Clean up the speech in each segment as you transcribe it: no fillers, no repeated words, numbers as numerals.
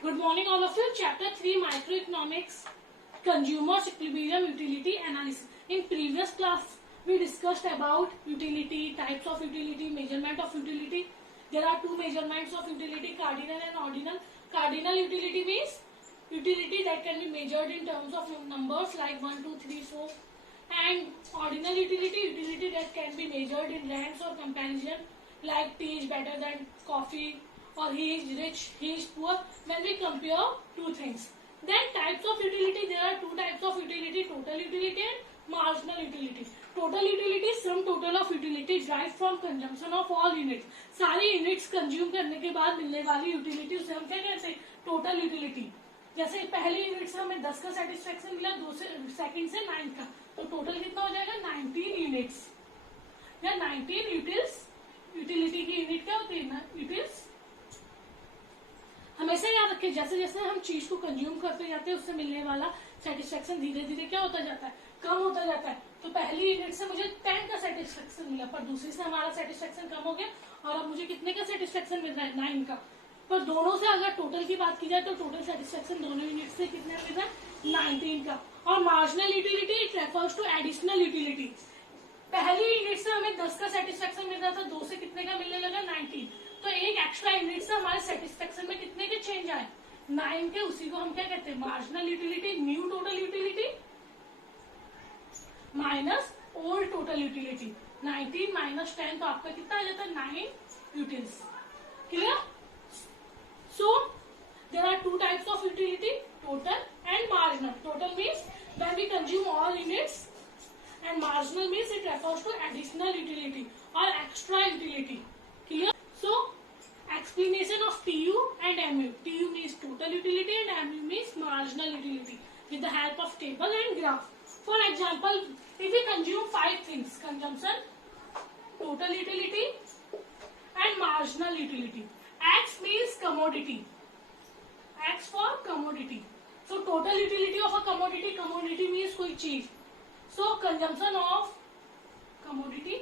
Good morning, all of you. Chapter 3, Microeconomics, Consumers Equilibrium Utility Analysis. In previous class, we discussed about utility, types of utility, measurement of utility. There are two measurements of utility, cardinal and ordinal. Cardinal utility means utility that can be measured in terms of numbers like 1, 2, 3, 4. And ordinal utility, utility that can be measured in ranks or comparison like tea is better than coffee, or he is rich, he is poor, when we compare two things. Then types of utility, there are two types of utility, total utility and marginal utility. Total utility is sum total of utility derived from consumption of all units. सारी units consume करने के बाद मिलने वाली utility उसे हम क्या कहते हैं? Total utility. जैसे पहली यूनिट से हमें 10 का सेटिस्फेक्शन मिला, सेकंड से 9 का, तो टोटल कितना हो जाएगा? 19 यूनिट्स या 19 यूटिल्स. यूटिलिटी की यूनिट क्या होती है ना? यूटिल्स. हमेशा याद रखें, जैसे जैसे हम चीज को कंज्यूम करते जाते हैं उससे मिलने वाला सेटिस्फेक्शन धीरे धीरे क्या होता जाता है? कम होता जाता है. तो पहली यूनिट से मुझे 10 का सेटिस्फेक्शन मिला, पर दूसरी से हमारा सेटिस्फेक्शन कम हो गया और अब मुझे कितने का सेटिस्फेक्शन मिल रहा है? 9 का. पर दोनों से अगर टोटल की बात की जाए तो टोटल सेटिस्फेक्शन दोनों यूनिट से कितने मिल रहा है? 19 का. और marginal utility it refers to additional utility. पहली यूनिट से हमें 10 का सेटिस्फेक्शन मिल रहा था, दो से कितने का मिलने लगा? 19. तो एक एक्स्ट्रा यूनिट से हमारे सेटिस्फेक्शन में कितने के चेंज आए? 9 के. उसी को हम क्या कहते हैं? Marginal utility. New total utility minus old total utility. 19 minus 10 तो आपका कितना आ जाता है? 9 utils. Clear? So there are two types of utility, total and marginal. Total means when we consume all units and marginal means it refers to additional utility or extra utility. Clear? So explanation of TU and MU. TU means total utility and MU means marginal utility with the help of table and graph. For example, if we consume 5 things: consumption, total utility and marginal utility. X means commodity. X for commodity. So total utility of a commodity. Commodity means कोई चीज. सो consumption of commodity,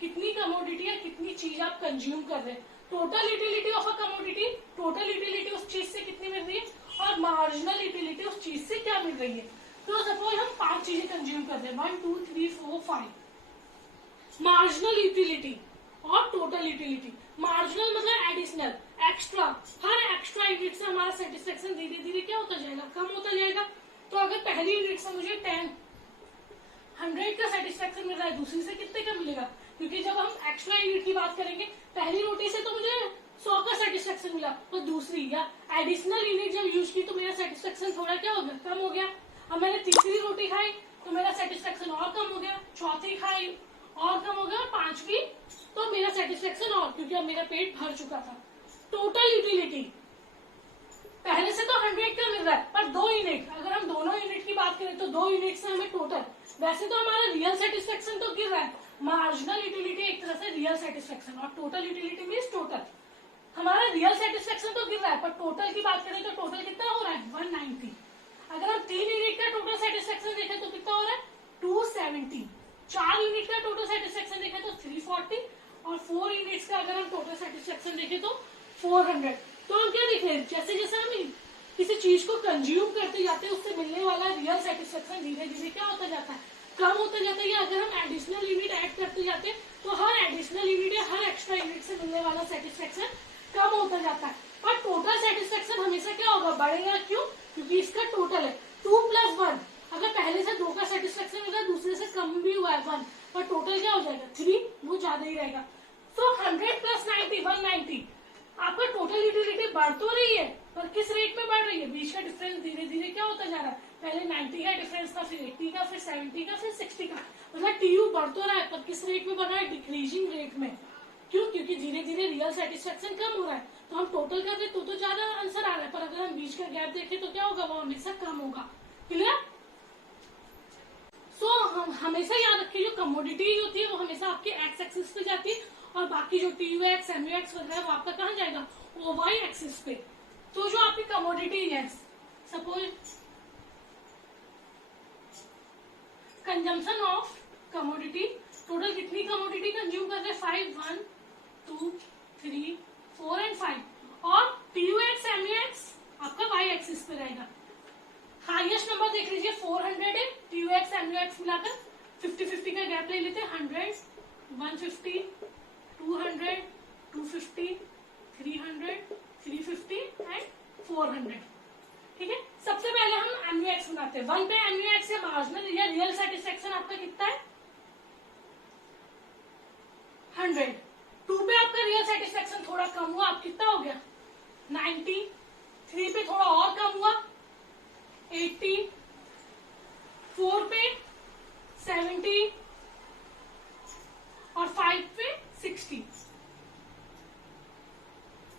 कितनी commodity या कितनी चीज आप consume कर रहे हैं. Total utility of a commodity, total utility उस चीज से कितनी मिल रही है, और मार्जिनल यूटिलिटी उस चीज से क्या मिल रही है. तो सपोज हम 5 चीजें कंज्यूम कर रहे हैं, 1 2 3 4 5. मार्जिनल यूटिलिटी और टोटल यूटिलिटी. मार्जिनल मतलब एडिशनल, एक्स्ट्रा. हर एक्स्ट्रा यूनिट से हमारा सेटिस्फेक्शन धीरे धीरे क्या होता जाएगा? कम होता जाएगा. तो अगर पहली यूनिट से मुझे 100 का सेटिस्फेक्शन मिल रहा है, दूसरी से कितने का मिलेगा? क्योंकि जब हम एक्स्ट्रा यूनिट की बात करेंगे, पहली रोटी से तो मुझे 100 का सेटिस्फेक्शन मिला, और दूसरी या एडिशनल यूनिट जब यूज की तो मेरा सेटिस्फेक्शन थोड़ा क्या हो गया? कम हो गया. अब मैंने तीसरी रोटी खाई तो मेरा सेटिस्फेक्शन और कम हो गया, चौथी खाई और कम हो गया, और 5वीं तो मेरा सेटिस्फेक्शन और, क्योंकि अब मेरा पेट भर चुका था. टोटल यूटिलिटी, पहले से तो 100 का मिल रहा है, पर 2 यूनिट, अगर हम दोनों यूनिट की बात करें तो 2 यूनिट से हमें टोटल, वैसे तो हमारा रियल सेटिस्फेक्शन तो गिर रहा है. मार्जिनल यूटिलिटी एक तरह से रियल सेटिस्फेक्शन, और टोटल यूटिलिटी मींस टोटल. हमारा रियल सेटिस्फेक्शन तो गिर रहा है, पर टोटल की बात करें तो टोटल कितना हो रहा है? 190. अगर हम 3 यूनिट का टोटल सेटिस्फेक्शन देखें तो कितना हो रहा है? 270. 4 यूनिट का टोटल सेटिस्फेक्शन देखें तो 340, और 4 यूनिट्स का अगर हम टोटल सेटिस्फेक्शन देखें तो 400. तो हम क्या देखें? जैसे जैसे हम किसी चीज को कंज्यूम करते जाते हैं उससे मिलने वाला रियल सेटिस्फेक्शन धीरे धीरे क्या होता जाता है? कम होता जाता है. या अगर हम एडिशनल यूनिट ऐड करते जाते हैं तो हर एडिशनल यूनिट या हर एक्स्ट्रा यूनिट से मिलने वाला सेटिस्फेक्शन कम होता जाता है. पर टोटल सेटिस्फेक्शन हमेशा क्या होगा? बढ़ेगा. क्यों? क्योंकि इसका टोटल है 2 + 1. अगर पहले से 2 का सेटिस्फेक्शन मिला, दूसरे से कम भी हुआ है 1, पर टोटल क्या हो जाएगा? 3. वो ज्यादा ही रहेगा. सो 100 + 90 190. आपका टोटल यूटिलिटी बढ़ तो रही है, पर किस रेट में बढ़ रही है? बीच का डिफरेंस धीरे धीरे क्या होता जा रहा है? पहले 90 का डिफरेंस था, फिर 80 का, फिर 70 का, फिर 60 का. मतलब टीयू बढ़ तो रहा है, पर किस रेट में बढ़ रहा है? डिक्रीजिंग रेट में. क्यों? क्योंकि धीरे धीरे रियल सेटिस्फेक्शन कम हो रहा है. तो हम टोटल कर रहे तो ज्यादा आंसर आ रहा है, पर अगर हम बीच का गैप देखें तो क्या होगा? वो हमेशा कम होगा. क्लियर? सो हम हमेशा याद रखिए, जो कमोडिटी होती है वो हमेशा आपके एक्स एक्सिस पे जाती है, और बाकी जो TUX, MUX वगैरह है वो आपका कहाँ जाएगा? OY एक्सिस पे. तो जो आपकी कमोडिटी है, suppose consumption of commodity, total कितनी कमोडिटी कंज्यूम कर रहे हैं? 5 1 2 3 4 एंड 5. और TUX MUX जाएगा। हाईएस्ट नंबर देख लीजिए 400 है, TUX MUX मिलाकर 50-50 का गैप ले लेते हैं। 100, 150, 200, 250, 300, 350 एंड 400। ठीक है, सबसे पहले हम MUX बनाते हैं। 1 पे MUX या मार्जिनल या रियल सेटिस्फेक्शन आपका कितना है? 100। 2 पे आपका रियल सेटिस्फेक्शन थोड़ा कम हुआ, आप कितना हो गया? 90। 3 पे थोड़ा और कम हुआ, 80। 4 पे 70 और 5 पे 60।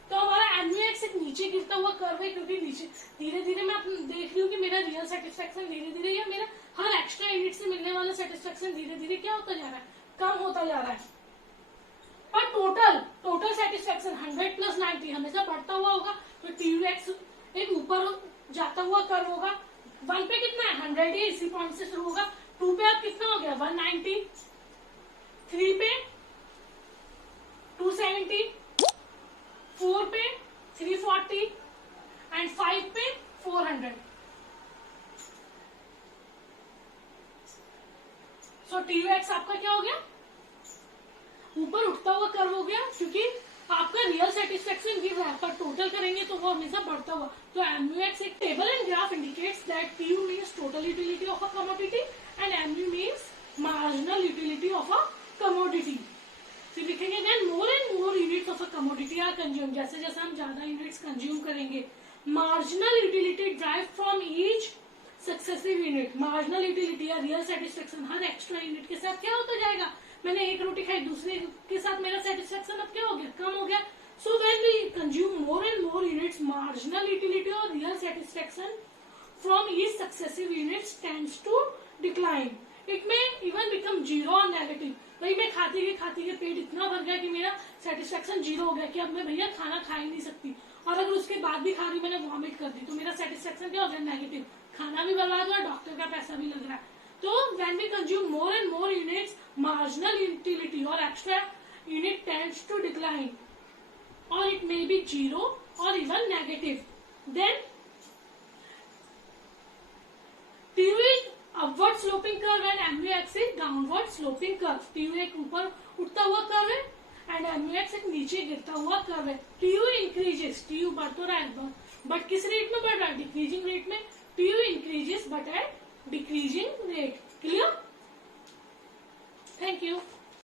तो हमारा MUX एक नीचे गिरता हुआ कर्व है, क्योंकि नीचे धीरे धीरे मैं देख रही हूँ कि मेरा रियल सेटिस्फेक्शन धीरे धीरे या मेरा हर एक्स्ट्रा यूनिट से मिलने वाला सेटिस्फेक्शन धीरे धीरे क्या होता जा रहा है? कम होता जा रहा है। और टोटल सेटिस्फेक्शन 100 प्लस 90 हमेशा बढ़ता हुआ होगा, तो TUX एक ऊपर जाता हुआ कर्व होगा। 1 पे कितना है? 100 ही, इसी पॉइंट से शुरू होगा। 2 पे आप कितना हो गया? 190। 3 पे 270, 4 पे 340 एंड 5 पे 400। सो TUX आपका क्या हो गया? ऊपर उठता हुआ कर्व हो गया, क्योंकि आपका रियल सेटिस्फेक्शन गिर रहा है, पर टोटल करेंगे तो वो हमेशा बढ़ता हुआ। तो MUX एक table and graph indicates that TU means total utility of a commodity and MU means marginal utility of a commodity. फिर लिखेंगे then more and more units of a commodity are consume, जैसे जैसे हम ज्यादा units consume करेंगे। Marginal utility drive from each successive unit. Marginal utility या real satisfaction हर extra unit के साथ क्या होता जाएगा? मैंने एक रोटी खाई, दूसरे के साथ मेरा सेटिस्फेक्शन अब क्या हो गया? कम हो गया। So when we consume more and more units, marginal utility और real satisfaction from each successive units tends to decline. It may even become zero और नेगेटिव। भाई मैं खाती गई पेट इतना भर गया कि मेरा सेटिस्फेक्शन जीरो हो गया कि अब मैं भैया खाना खा ही नहीं सकती, और अगर उसके बाद भी खा रही मैंने वॉमिट कर दी, तो मेरा सेटिस्फेक्शन क्या हो गया? नेगेटिव। खाना भी बर्बाद हुआ, डॉक्टर का पैसा भी लग रहा है। तो when we consume more and more units, marginal utility or extra unit tends to decline, or it may be zero or even negative. Then TU is upward sloping curve and MUX is downward sloping curve. TU एक ऊपर उठता हुआ curve है and MUX एक नीचे गिरता हुआ curve है। TU increases, TU बढ़ तो रहा है, बट किस रेट में बढ़ रहा है? डिक्रीजिंग रेट में। TU increases but at decreasing rate. Clear? Thank you.